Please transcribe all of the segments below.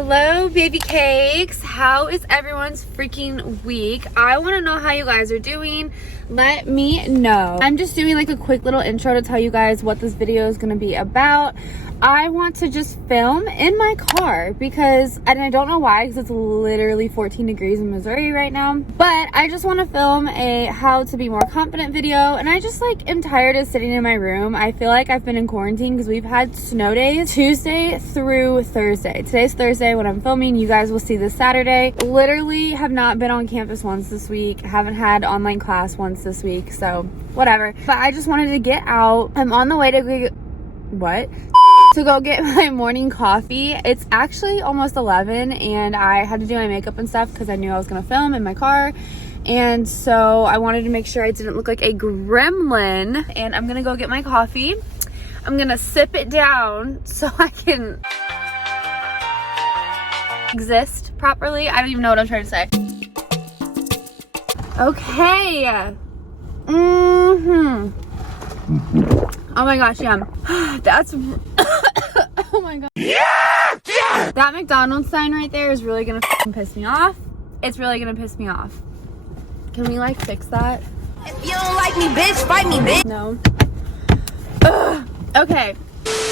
Hello baby cakes, how is everyone's freaking week? I want to know how you guys are doing. Let me know. I'm just doing like a quick little intro to tell you guys what this video is going to be about. I want to just film in my car because, and I don't know why, because it's literally 14 degrees in Missouri right now, but I just want to film a how to be more confident video. And I just like am tired of sitting in my room. I feel like I've been in quarantine because we've had snow days Tuesday through Thursday. Today's Thursday when I'm filming. You guys will see this Saturday. Literally have not been on campus once this week. Haven't had online class once this week, so whatever. But I just wanted to get out. I'm on the way to go get my morning coffee. It's actually almost 11 and I had to do my makeup and stuff because I knew I was gonna film in my car, and so I wanted to make sure I didn't look like a gremlin. And I'm gonna go get my coffee. I'm gonna sip it down so I can exist properly. I don't even know what I'm trying to say. Okay. Oh my gosh, yeah. That's oh my god. Yeah! That McDonald's sign right there is really gonna piss me off. It's really gonna piss me off. Can we like fix that? If you don't like me, bitch, fight me, bitch. No. Okay.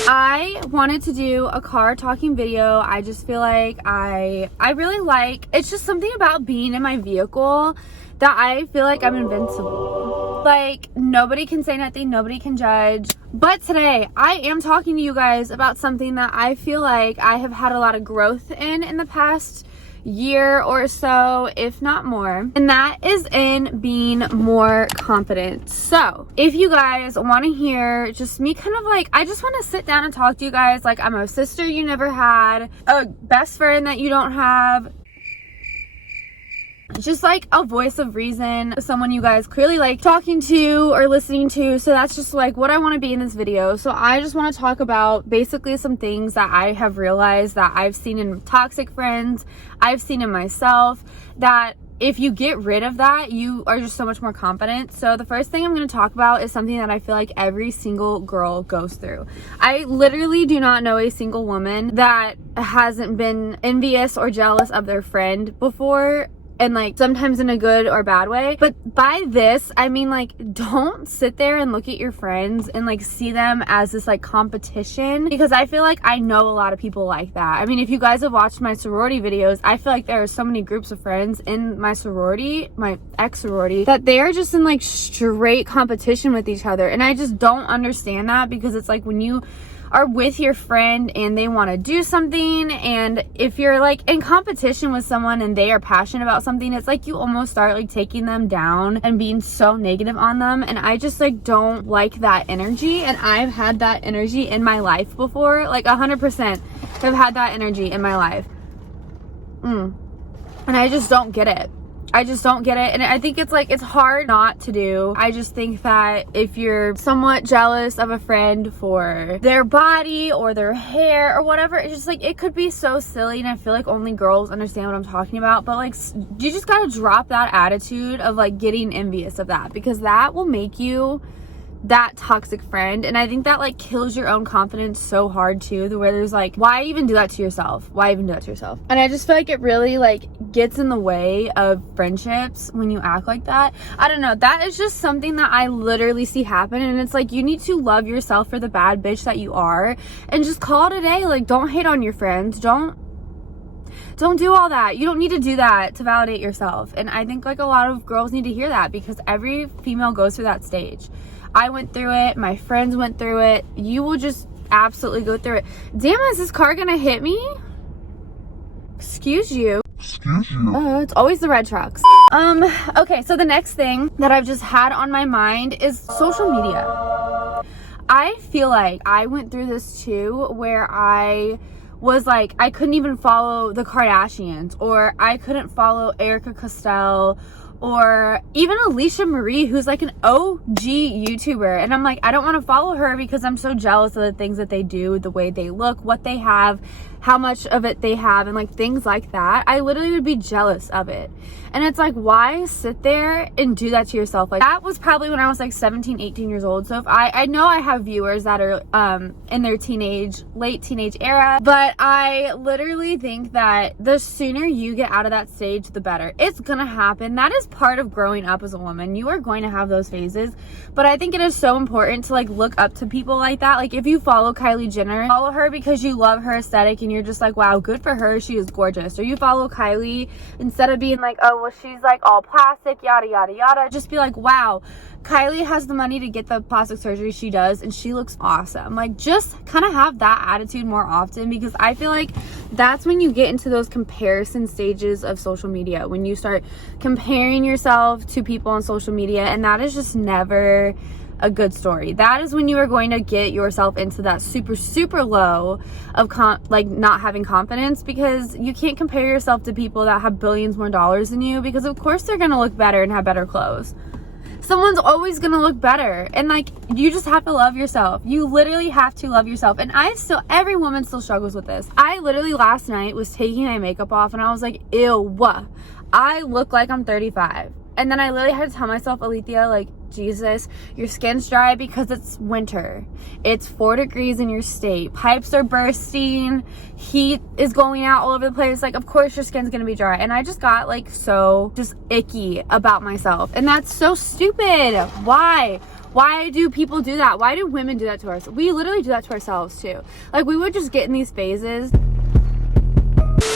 I wanted to do a car talking video. I just feel like I really like, it's just something about being in my vehicle that I feel like I'm invincible. Like, nobody can say nothing, nobody can judge. But today, I am talking to you guys about something that I feel like I have had a lot of growth in the past year or so, if not more, and that is in being more confident. So if you guys want to hear just me kind of like, I just want to sit down and talk to you guys like I'm a sister you never had, a best friend that you don't have, just like a voice of reason, someone you guys clearly like talking to or listening to. So that's just like what I want to be in this video. So I just want to talk about basically some things that I have realized that I've seen in toxic friends, I've seen in myself, that if you get rid of that, you are just so much more confident. So the first thing I'm going to talk about is something that I feel like every single girl goes through. I literally do not know a single woman that hasn't been envious or jealous of their friend before, and like sometimes in a good or bad way. But by this, I mean like, don't sit there and look at your friends and like see them as this like competition, because I feel like I know a lot of people like that. I mean, if you guys have watched my sorority videos, I feel like there are so many groups of friends in my sorority, my ex sorority, that they are just in like straight competition with each other. And I just don't understand that, because it's like when you are with your friend and they want to do something, and if you're like in competition with someone and they are passionate about something, it's like you almost start like taking them down and being so negative on them. And I just like don't like that energy, and I've had that energy in my life before, like 100% have had that energy in my life. And I just don't get it. I just don't get it. And I think it's like, it's hard not to do. I just think that if you're somewhat jealous of a friend for their body or their hair or whatever, it's just like, it could be so silly. And I feel like only girls understand what I'm talking about. But like, you just gotta drop that attitude of like getting envious of that, because that will make you that toxic friend. And I think that like kills your own confidence so hard too, where there's like, why even do that to yourself? Why even do that to yourself? And I just feel like it really like gets in the way of friendships when you act like that. I don't know, that is just something that I literally see happen. And it's like, you need to love yourself for the bad bitch that you are and just call it a day. Like, don't hate on your friends, don't do all that. You don't need to do that to validate yourself. And I think like a lot of girls need to hear that, because every female goes through that stage. I went through it, my friends went through it, you will just absolutely go through it. Damn, is this car gonna hit me? Excuse you. It's always the red trucks. Okay, so the next thing that I've just had on my mind is social media. I feel like I went through this too, where I was like, I couldn't even follow the Kardashians, or I couldn't follow Erica Costello, or even Alicia Marie, who's like an OG YouTuber, and I'm like, I don't want to follow her because I'm so jealous of the things that they do, the way they look, what they have, how much of it they have, and like things like that. I literally would be jealous of it. And it's like, why sit there and do that to yourself? Like, that was probably when I was like 17, 18 years old. So if I know I have viewers that are in their late teenage era, but I literally think that the sooner you get out of that stage, the better. It's gonna happen. That is part of growing up as a woman. You are going to have those phases, but I think it is so important to like look up to people like that. Like, if you follow Kylie Jenner, follow her because you love her aesthetic and you're just like, wow, good for her, she is gorgeous. Or you follow Kylie instead of being like, oh, well, she's like all plastic, yada yada yada. Just be like, wow, Kylie has the money to get the plastic surgery she does and she looks awesome. Like, just kind of have that attitude more often, because I feel like that's when you get into those comparison stages of social media, when you start comparing yourself to people on social media, and that is just never a good story. That is when you are going to get yourself into that super low of like not having confidence, because you can't compare yourself to people that have billions more dollars than you, because of course they're gonna look better and have better clothes. Someone's always gonna look better, and like, you just have to love yourself. You literally have to love yourself. And every woman still struggles with this. I literally last night was taking my makeup off and I was like, ew, I look like I'm 35. And then I literally had to tell myself, Alethea, like, Jesus, your skin's dry because it's winter. It's 4 degrees in your state. Pipes are bursting. Heat is going out all over the place. Like, of course your skin's gonna be dry. And I just got like so just icky about myself. And that's so stupid. Why? Why do people do that? Why do women do that to us? We literally do that to ourselves too. Like, we would just get in these phases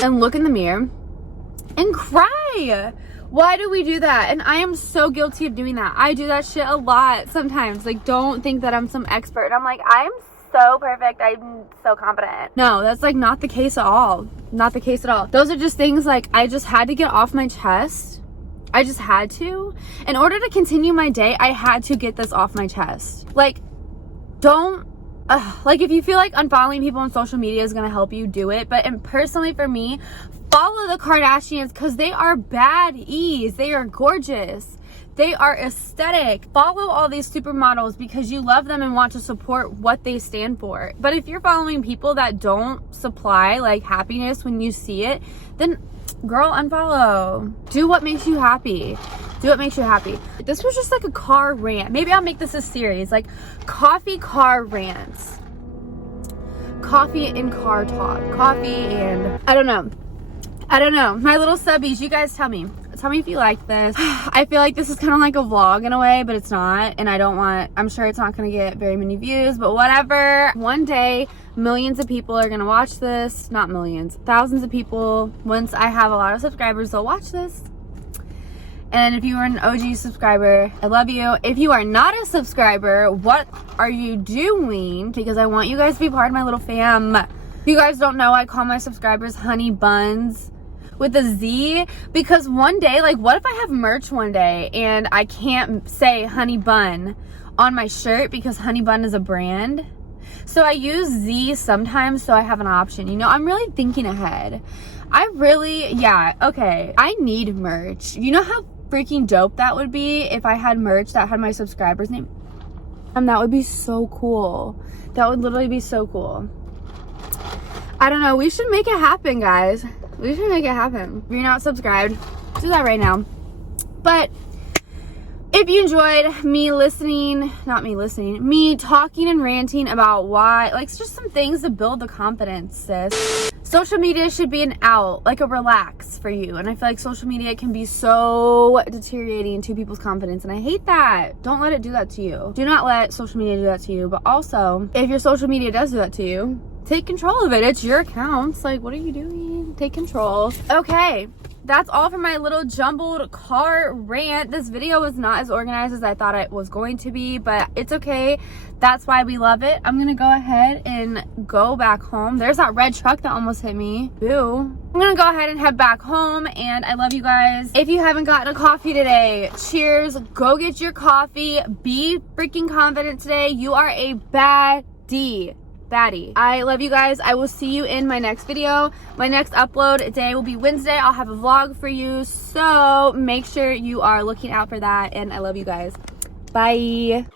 and look in the mirror and cry. Why do we do that? And I am so guilty of doing that. I do that shit a lot sometimes. Like, don't think that I'm some expert. And I'm like, I'm so perfect. I'm so confident. No, that's like not the case at all. Not the case at all. Those are just things like I just had to get off my chest. I just had to. In order to continue my day, I had to get this off my chest. Like, like, if you feel like unfollowing people on social media is gonna help you, do it. But personally for me, follow the Kardashians because they are baddies. They are gorgeous. They are aesthetic. Follow all these supermodels because you love them and want to support what they stand for. But if you're following people that don't supply like happiness when you see it, then girl, unfollow. Do what makes you happy. Do what makes you happy. This was just like a car rant. Maybe I'll make this a series, like coffee car rants. Coffee and car talk. Coffee and I don't know. My little subbies, you guys tell me if you like this. I feel like this is kind of like a vlog in a way, but it's not. And I'm sure it's not going to get very many views, but whatever. One day, millions of people are going to watch this. Not millions, thousands of people. Once I have a lot of subscribers, they'll watch this. And if you are an OG subscriber, I love you. If you are not a subscriber, what are you doing? Because I want you guys to be part of my little fam. If you guys don't know, I call my subscribers honey buns with a Z, because one day, like, what if I have merch one day and I can't say honey bun on my shirt because honey bun is a brand? So I use Z sometimes so I have an option. You know, I'm really thinking ahead. I need merch. You know how freaking dope that would be if I had merch that had my subscriber's name? That would be so cool. That would literally be so cool. I don't know. We should make it happen, guys. We should make it happen. If you're not subscribed, do that right now. But if you enjoyed me talking and ranting about why, like, just some things to build the confidence, sis. Social media should be an out, like a relax for you. And I feel like social media can be so deteriorating to people's confidence. And I hate that. Don't let it do that to you. Do not let social media do that to you. But also, if your social media does do that to you, take control of it. It's your accounts. Like, what are you doing? Take control. Okay. That's all for my little jumbled car rant. This video was not as organized as I thought it was going to be, but it's okay. That's why we love it. I'm gonna go ahead and go back home. There's that red truck that almost hit me. Boo. I'm gonna go ahead and head back home, and I love you guys. If you haven't gotten a coffee today, cheers. Go get your coffee. Be freaking confident today. You are a baddie. baddie. I love you guys. I will see you in my next video. My next upload day will be Wednesday. I'll have a vlog for you, so make sure you are looking out for that, and I love you guys. Bye.